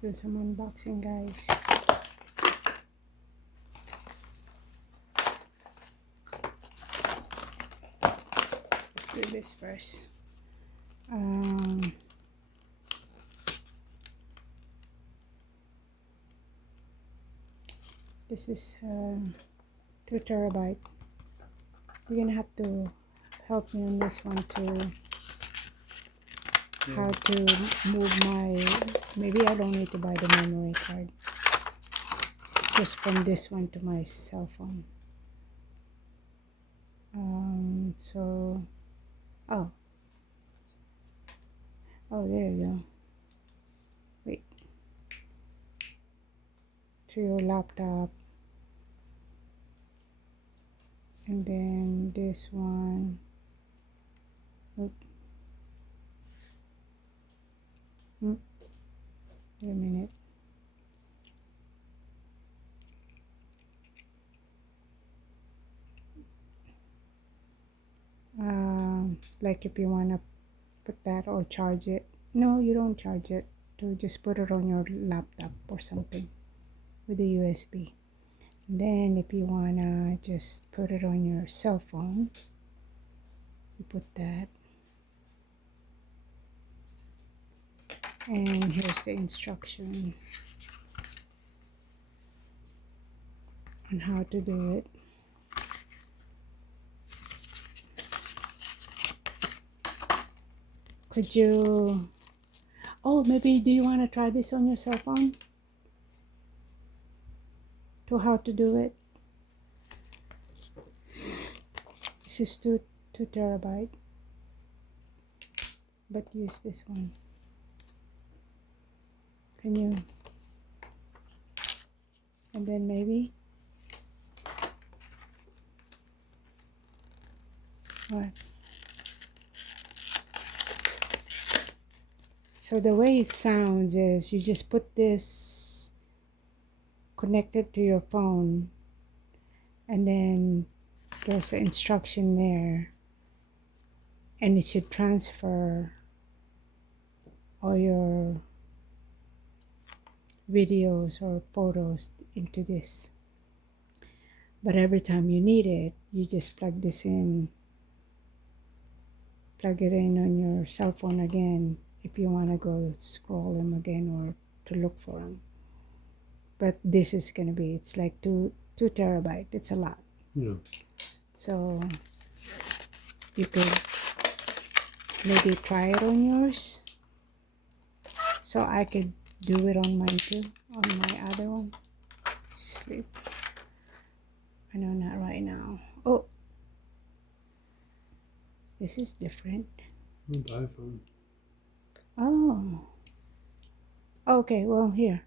Let's do some unboxing, guys. Let's do this first. This is 2 terabyte. You're gonna have to help me on this one too. How to move my, maybe I don't need to buy the memory card, just from this one to my cell phone. So oh, there you go. Wait, to your laptop, and then this one. Oop. Wait a minute. Like if you want to put that or charge it. No, you don't charge it. To just put it on your laptop or something with a USB. And then if you want to just put it on your cell phone, you put that. And here's the instruction on how to do it. Could you, oh, maybe do you want to try this on your cell phone? To how to do it? This is 2 terabyte, but use this one. Can you? And then maybe what? So the way it sounds is you just put this connected to your phone, and then there's an instruction there, and it should transfer all your videos or photos into this. But every time you need it, you just plug this in, plug it in on your cell phone again if you want to go scroll them again or to look for them. But this is gonna be, it's like 2 terabyte. It's a lot. Yeah. So you could maybe try it on yours, so I could do it on mine too, on my other one. Sleep. I know, not right now. Oh, this is different. The iPhone. Oh, okay. Well, here.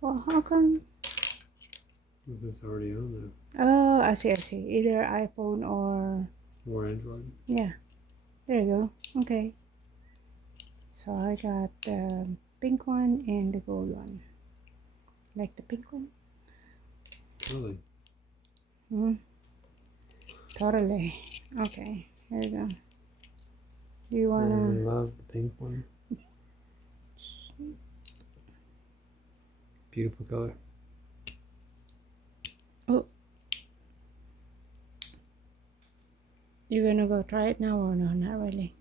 Well, how come? This is already on there. Oh, I see. Either iPhone Or Android. yeah. There you go. Okay. So I got the pink one and the gold one. Like the pink one? Really? Totally. Okay. Here you go. Do you I wanna? love the pink one. Beautiful color. Oh. You gonna go try it now or no? Not really.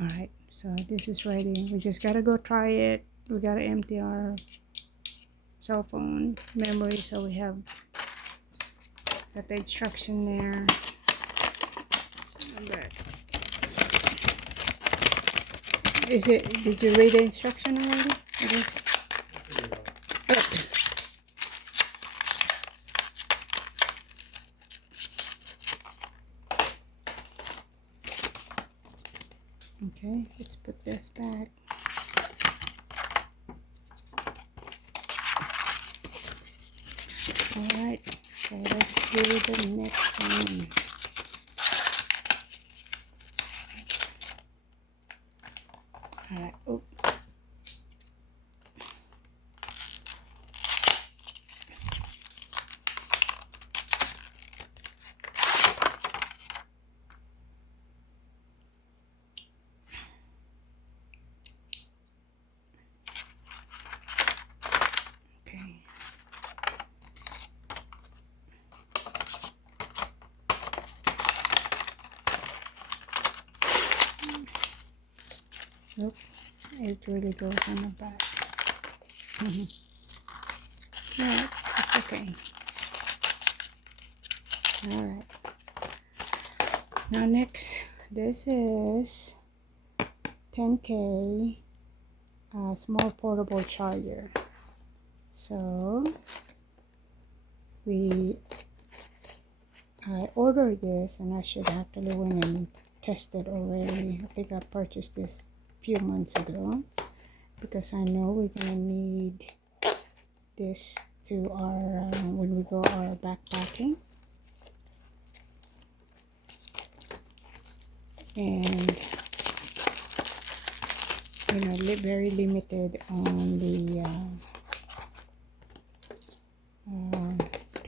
Alright, so this is ready. We just gotta go try it. We gotta empty our cell phone memory, so we have got the instruction there. Is it, did you read the instruction already? It is. Okay, let's put this back. Alright, so let's do the next one. Alright, oh. Look, it really goes on the back. Alright, it's okay. Alright. Now next, this is 10K small portable charger. So I ordered this, and I should actually went and tested already. I think I purchased this a few months ago because I know we're gonna need this to our when we go our backpacking, and you know, very limited on the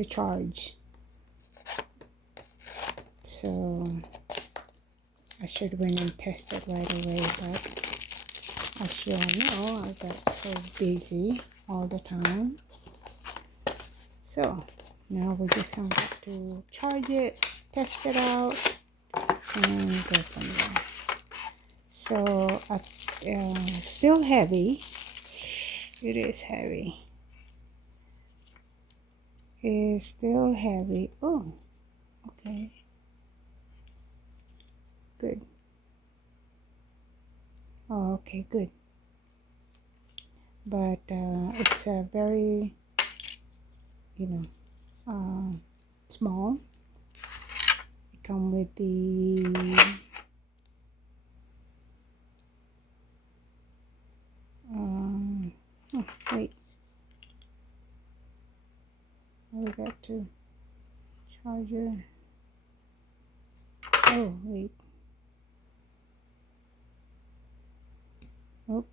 charge. So I should went and test it right away, but as you all know, I got so busy all the time. So now we just have to charge it, test it out, and go from there. So still heavy. It is heavy. It's still heavy. Oh, okay. Good. Oh, okay, good. But it's a very, you know, small. It come with the oh, wait. We got to charger. Oh, wait. Oh.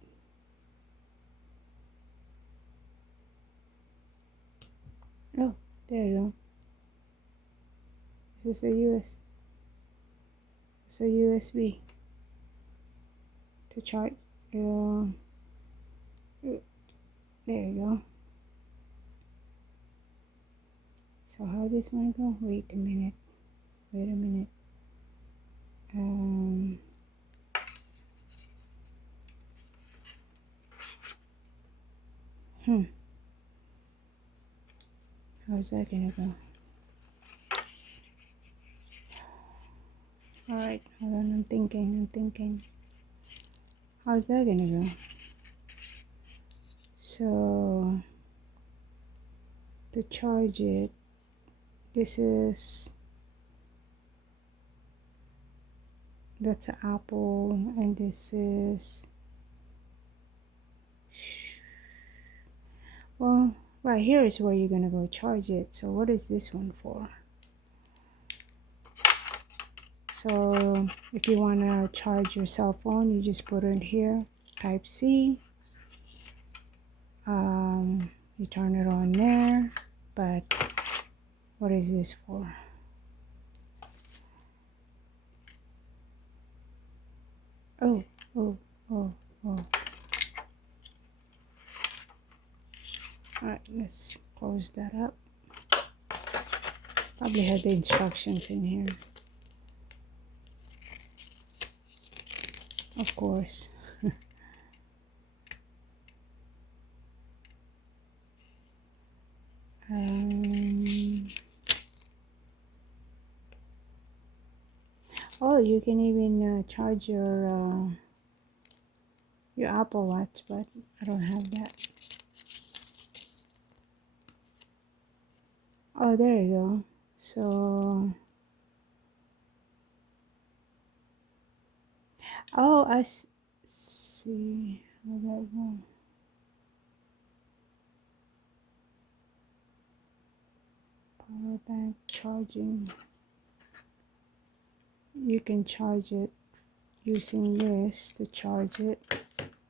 Oh, there you go. This is a It's a USB to charge. There you go. So how this one go? Wait a minute. Wait a minute. How's that gonna go? Alright, hold on, I'm thinking. How's that gonna go? So to charge it, that's an Apple, and this is, well, right here is where you're gonna go charge it. So what is this one for? So if you want to charge your cell phone, you just put it here, type C. You turn it on there. But what is this for? Oh. Alright, let's close that up. Probably had the instructions in here. Of course. Oh, you can even charge your Apple Watch, but I don't have that. Oh, there you go. So, oh, I see how that goes. Power bank charging. You can charge it using this to charge it.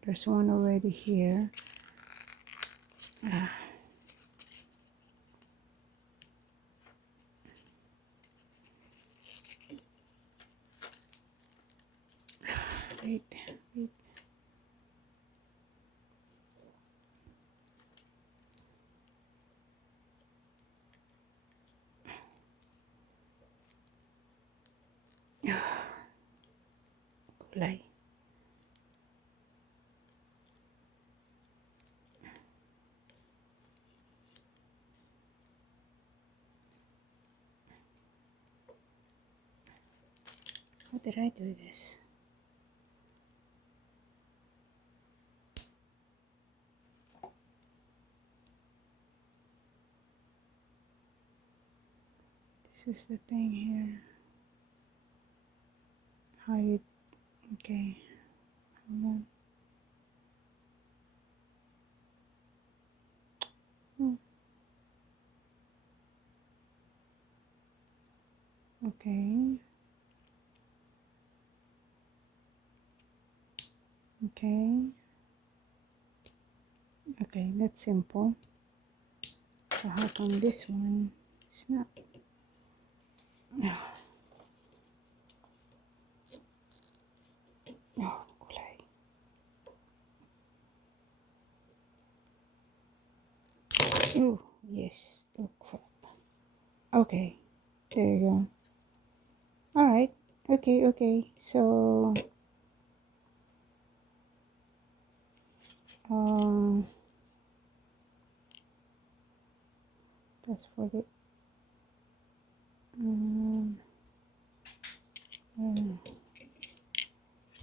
There's one already here. Wait. Kulay. How did I do this? This is the thing here. How you, okay, hold on. Okay. Okay. Okay, that's simple. So how come this one is not? Oh, kulay. Oh, yes. Oh, crap. Okay, there you go. All right. Okay, okay. So, um, that's for the, um,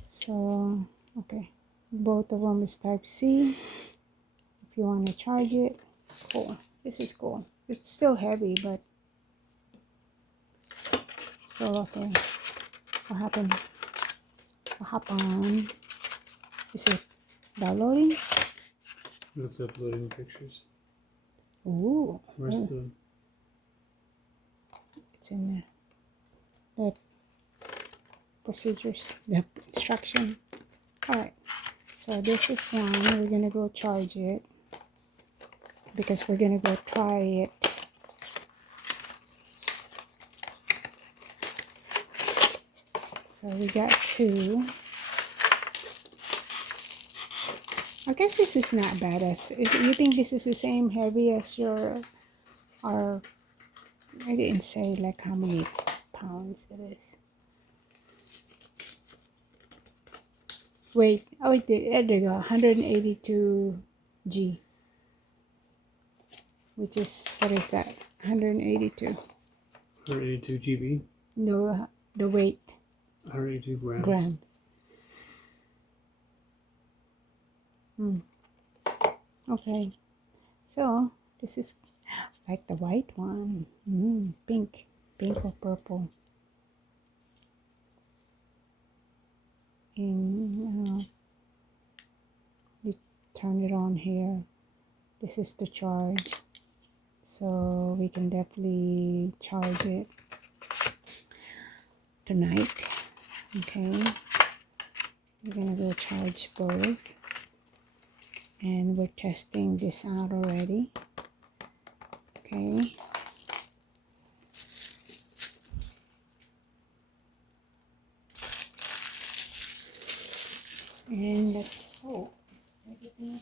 so, okay. Both of them is type C. If you want to charge it, cool. This is cool. It's still heavy, but still okay. What happened? What happened? Is it downloading? It's uploading pictures. Ooh, Where's the? it's in there. The procedures, the instruction. All right. So this is one. We're gonna go charge it because we're gonna go try it. So we got two. I guess this is not bad. You think this is the same heavy as your, or I didn't say like how many pounds it is. Wait, oh wait, there you go, 182 G, which is, what is that? 182. 182 GB. No, the weight. 182 grams. Grams. Okay, so this is like the white one. Pink or purple. And you turn it on here. This is to charge, so we can definitely charge it tonight. Okay, we're gonna go charge both, and we're testing this out already. Okay, and let's hope everything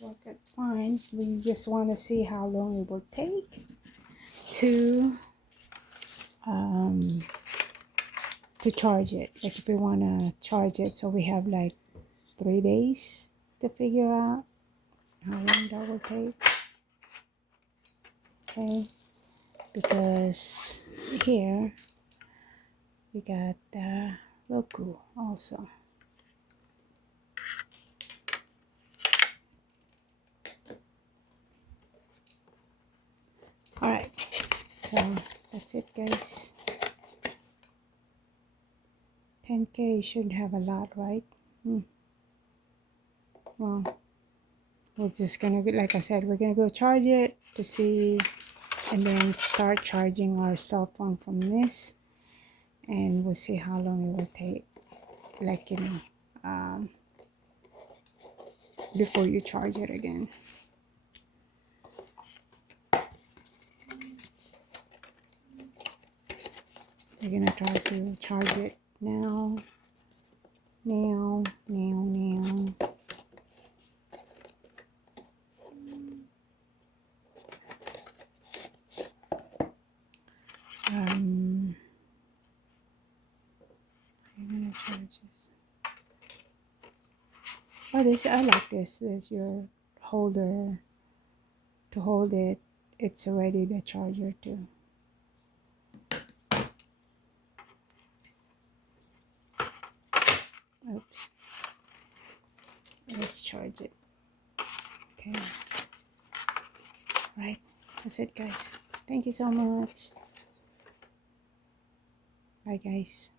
work out fine. We just want to see how long it will take to charge it. Like if we want to charge it, so we have like 3 days to figure out how long that will take. Okay, because here we got the Roku also. All right, so that's it, guys. 10K, you should have a lot, right? Well, we're just gonna, like I said, we're gonna go charge it to see, and then start charging our cell phone from this, and we'll see how long it will take, like, you know, before you charge it again. We're gonna try to charge it now. I'm gonna charge this. Oh, this, I like this. There's your holder to hold it. It's already the charger too. charge it. Okay. Right. That's it, guys. Thank you so much. Bye, guys.